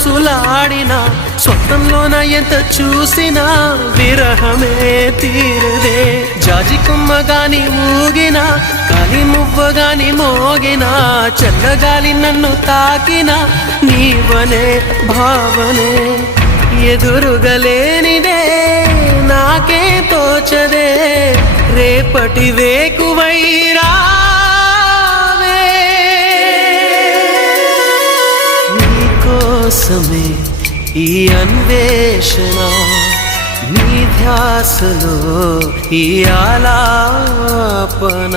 ఊసులాడినా స్వప్నంలోన ఎంత చూసినా విరహమే తీరదే. జాజి కొమ్మగాని ఊగినా కాలి మువ్వగాని మోగినా చల్లగాలి నన్ను తాకినా నీవనే భావనే ఎదురుగలేనిదే నాకే తోచదే. రేపటి వేకువైరా నీకోసమే ఈ అన్వేషణ, నీ ధ్యాసలో ఈ ఆలాపన.